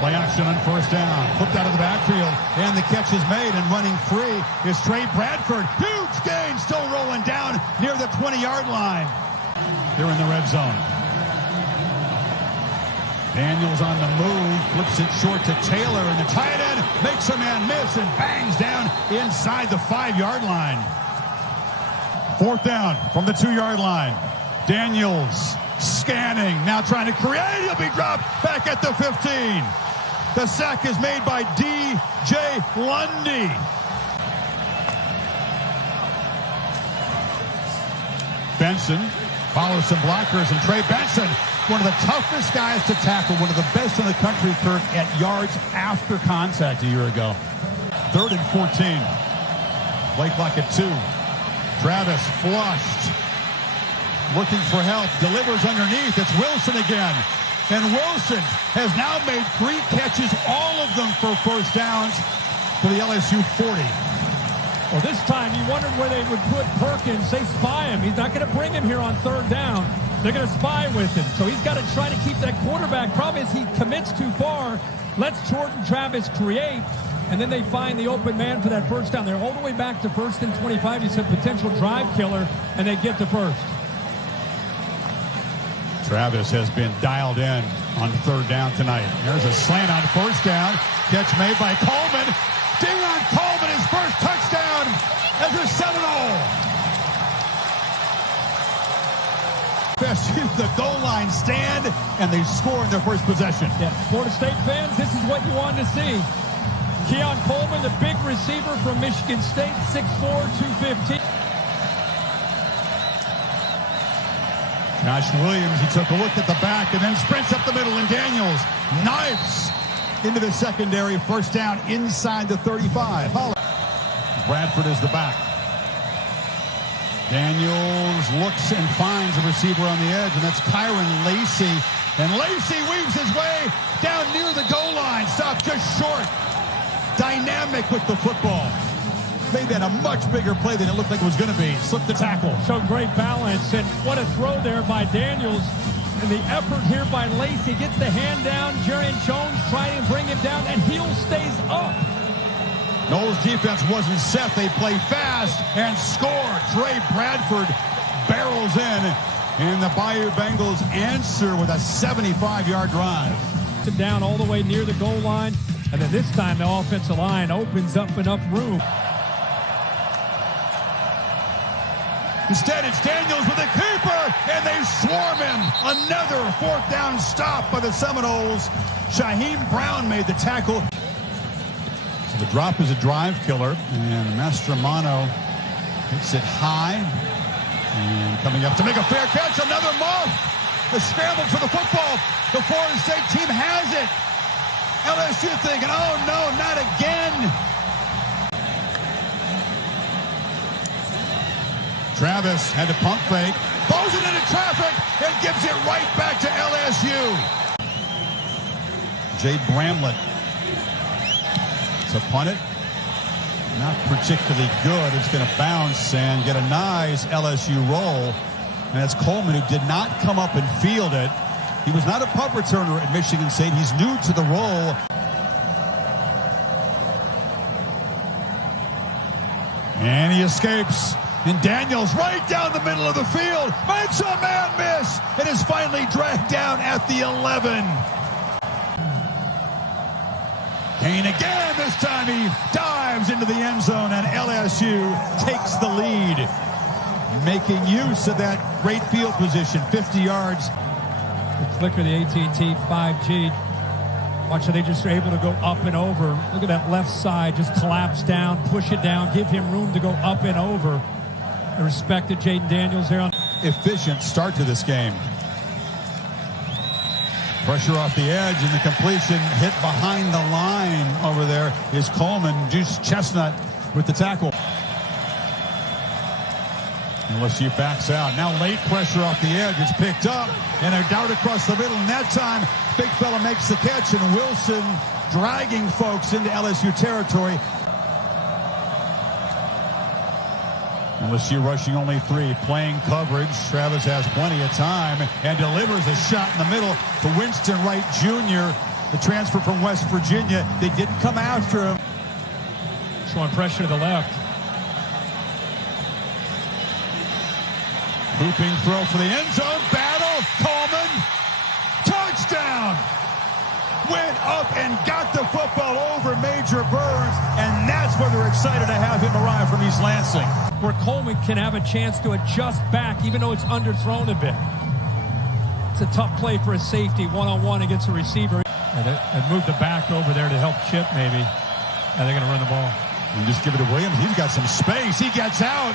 Play action on first down. Flipped out of the backfield. And the catch is made, and running free is Trey Bradford. Huge gain, still rolling down near the 20-yard line. They're in the red zone. Daniels on the move, flips it short to Taylor, and the tight end makes a man miss and bangs down inside the 5-yard line. Fourth down from the 2-yard line. Daniels scanning, now trying to create. He'll be dropped back at the 15. The sack is made by D.J. Lundy. Benson follows some blockers, and Trey Benson, one of the toughest guys to tackle, one of the best in the country, Kirk, at yards after contact a year ago. 3rd and 14. Play clock at 2. Travis flushed. Looking for help. Delivers underneath. It's Wilson again. And Wilson has now made 3 catches, all of them for first downs for the LSU 40. Well, this time you wondered where they would put Perkins. They spy him. He's not going to bring him here on 3rd down. They're going to spy with him. So he's got to try to keep that quarterback. Problem is he commits too far, lets Jordan Travis create, and then they find the open man for that first down. They're all the way back to 1st and 25. It's a potential drive killer, and they get the first. Travis has been dialed in on 3rd down tonight. There's a slant on first down. Catch made by Coleman. Deion Coleman, his first touchdown as a Seminole. LSU, the goal line stand, and they score in their first possession. Yeah, Florida State fans, this is what you wanted to see. Keon Coleman, the big receiver from Michigan State, 6'4", 215. Josh Williams, he took a look at the back and then sprints up the middle, and Daniels knifes into the secondary. First down inside the 35. Bradford is the back. Daniels looks and finds a receiver on the edge, and that's Kyron Lacey. And Lacey weaves his way down near the goal line. Stopped just short. Dynamic with the football. Made that a much bigger play than it looked like it was going to be. Slipped the tackle. Showed great balance, and what a throw there by Daniels. And the effort here by Lacey. Gets the hand down. Jarian Jones trying to bring him down, and heel stays up. Noles defense wasn't set. They play fast and score. Trey Bradford barrels in, and the Bayou Bengals answer with a 75-yard drive. Down all the way near the goal line, and then this time the offensive line opens up enough room. Instead, it's Daniels with a keeper, and they swarm him. Another 4th down stop by the Seminoles. Shaheem Brown made the tackle. So the drop is a drive killer, and Mastromano hits it high. And coming up to make a fair catch, another muff. The scramble for the football. The Florida State team has it. LSU thinking, oh no, not again. Travis had to pump fake, throws it into traffic, and gives it right back to LSU. Jay Bramlett to punt it. Not particularly good. It's going to bounce and get a nice LSU roll. And it's Coleman, who did not come up and field it. He was not a punt returner at Michigan State. He's new to the role. And he escapes. And Daniels right down the middle of the field. Makes a man miss. And is finally dragged down at the 11. Kane again. This time he dives into the end zone, and LSU takes the lead. Making use of that great field position, 50 yards. The clicker, the AT&T 5G. Watch how they just are able to go up and over. Look at that left side, just collapse down, push it down, give him room to go up and over. The respect of Jaden Daniels there. Efficient start to this game. Pressure off the edge, and the completion hit behind the line over there is Coleman. Juice Chestnut with the tackle. LSU backs out. Now late pressure off the edge. It's picked up, and a dart across the middle. And that time, big fella makes the catch, and Wilson dragging folks into LSU territory. LSU rushing only 3, playing coverage. Travis has plenty of time and delivers a shot in the middle to Winston Wright Jr. the transfer from West Virginia. They didn't come after him. Showing pressure to the left. Looping throw for the end zone. Battle. Coleman. Touchdown. Went up and got the football over Major Burns, and that's where they're excited to have him arrive from East Lansing. Where Coleman can have a chance to adjust back, even though it's underthrown a bit. It's a tough play for a safety, one-on-one against a receiver. And move the back over there to help Chip, maybe. And they're going to run the ball. And just give it to Williams. He's got some space. He gets out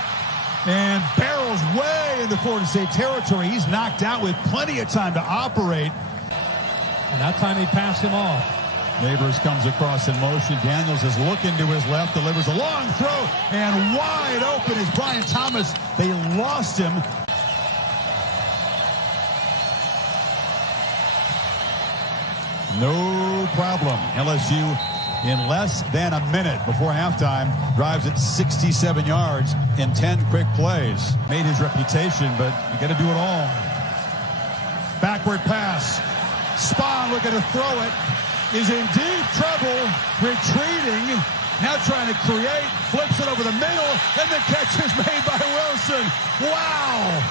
and barrels way into Florida State territory. He's knocked out with plenty of time to operate. And that time he passed him off. Neighbors comes across in motion. Daniels is looking to his left, delivers a long throw, and wide open is Brian Thomas. They lost him. No problem. LSU in less than a minute before halftime drives it 67 yards in 10 quick plays. Made his reputation, but you got to do it all. Backward pass. Spahn looking to throw it. Is in deep trouble. Retreating. Now trying to create. Flips it over the middle. And the catch is made by Wilson. Wow.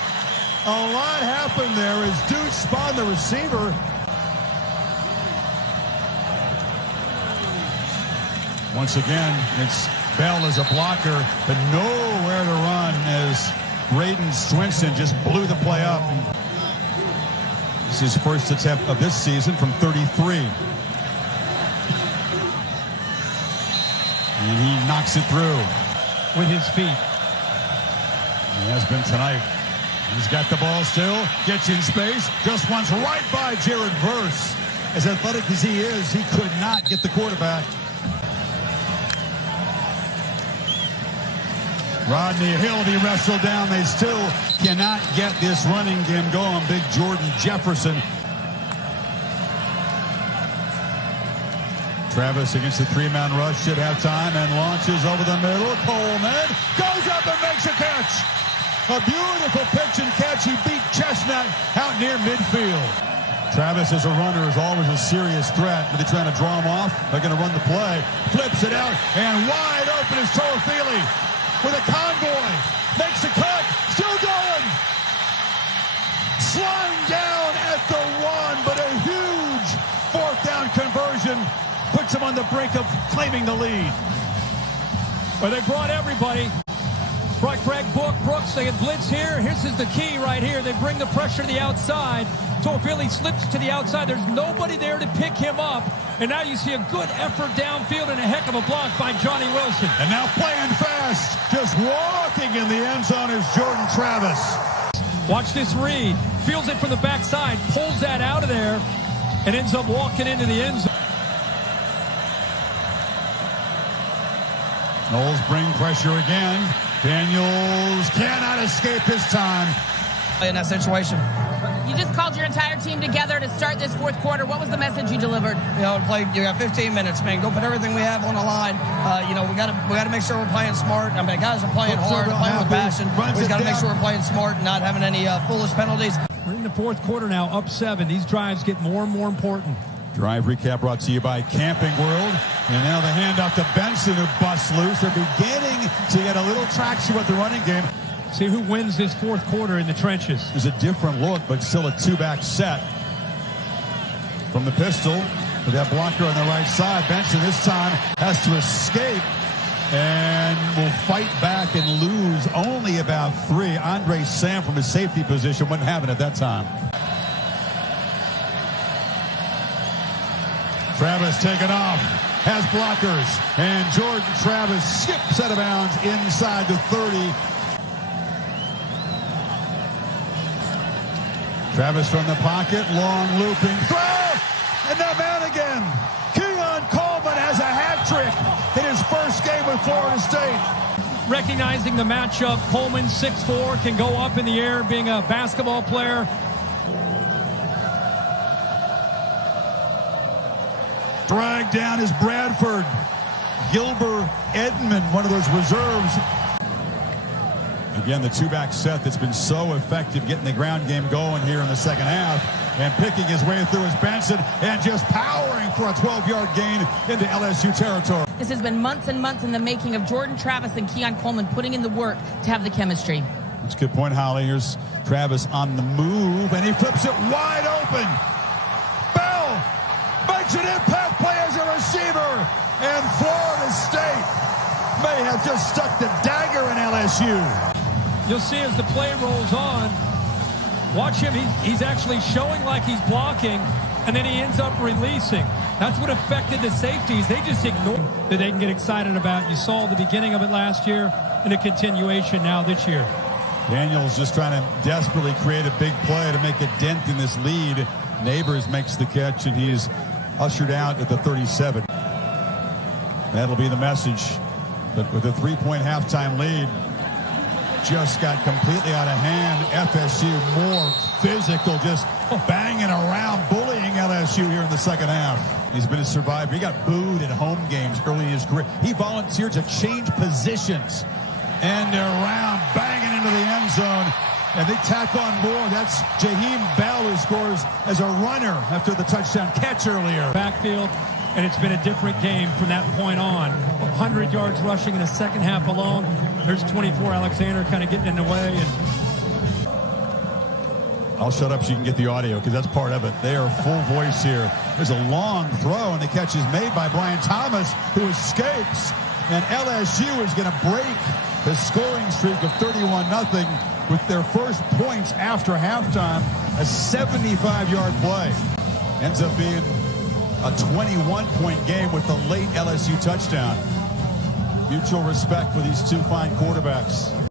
A lot happened there as Deuce Spahn, the receiver. Once again, it's Bell as a blocker, but nowhere to run as Braden Swinson just blew the play up. This is his first attempt of this season from 33. And he knocks it through. With his feet. He has been tonight. He's got the ball still, gets in space, just runs right by Jared Verse. As athletic as he is, he could not get the quarterback. Rodney Hill, he wrestled down. They still cannot get this running game going. Big Jordan Jefferson. Travis against the three-man rush at halftime and launches over the middle. Coleman goes up and makes a catch. A beautiful pitch and catch. He beat Chestnut out near midfield. Travis as a runner is always a serious threat. Are they trying to draw him off? They're going to run the play. Flips it out, and wide open is Toafili. With a convoy, makes a cut, still going. Sliding down at the one, but a huge fourth down conversion puts him on the brink of claiming the lead. Well, they brought everybody. Brought Greg Brooks, they had blitz here. Here's the key right here. They bring the pressure to the outside. Toafili slips to the outside. There's nobody there to pick him up. And now you see a good effort downfield and a heck of a block by Johnny Wilson. And now playing fast, just walking in the end zone is Jordan Travis. Watch this read. Feels it from the backside, pulls that out of there, and ends up walking into the end zone. Knowles bring pressure again. Daniels cannot escape this time. In that situation. You just called your entire team together to start this fourth quarter. What was the message you delivered? You know, you got 15 minutes, man. Go put everything we have on the line. You know, we got to make sure we're playing smart. I mean, guys are playing hard, playing with passion. We just got to make sure we're playing smart and not having any foolish penalties. We're in the fourth quarter now, up 7. These drives get more and more important. Drive recap brought to you by Camping World. And now the handoff to Benson, who busts loose. They're beginning to get a little traction with the running game. See who wins this fourth quarter in the trenches. There's a different look, but still a two-back set. From the pistol, with that blocker on the right side. Benson this time has to escape and will fight back and lose only about 3. Andre Sam from his safety position wouldn't have it at that time. Travis taken off, has blockers, and Jordan Travis skips out of bounds inside the 30. Travis from the pocket, long looping throw, and now man again. Keon Coleman has a hat trick in his first game with Florida State. Recognizing the matchup, Coleman 6'4", can go up in the air, being a basketball player. Dragged down is Bradford. Gilbert Edmond, one of those reserves. Again, the two-back set that's been so effective getting the ground game going here in the second half. And picking his way through is Benson and just powering for a 12-yard gain into LSU territory. This has been months and months in the making of Jordan Travis and Keon Coleman putting in the work to have the chemistry. That's a good point, Holly. Here's Travis on the move, and he flips it wide open. Bell makes an impact play as a receiver, and Florida State may have just stuck the dagger in LSU. You'll see as the play rolls on, watch him, he's actually showing like he's blocking, and then he ends up releasing. That's what affected the safeties. They just ignored that they can get excited about. You saw the beginning of it last year and a continuation now this year. Daniels just trying to desperately create a big play to make a dent in this lead. Neighbors makes the catch, and he's ushered out at the 37. That'll be the message. But with a 3-point halftime lead, just got completely out of hand. FSU more physical, just banging around, bullying LSU here in the second half. He's been a survivor. He got booed at home games early in his career. He volunteered to change positions. And around, banging into the end zone. And they tack on more. That's Jaheim Bell, who scores as a runner after the touchdown catch earlier. Backfield, and it's been a different game from that point on. 100 yards rushing in the second half alone. There's 24, Alexander kind of getting in the way. And I'll shut up so you can get the audio, because that's part of it. They are full voice here. There's a long throw, and the catch is made by Brian Thomas, who escapes. And LSU is going to break the scoring streak of 31-0 with their first points after halftime. A 75-yard play. Ends up being a 21-point game with the late LSU touchdown. Mutual respect for these two fine quarterbacks.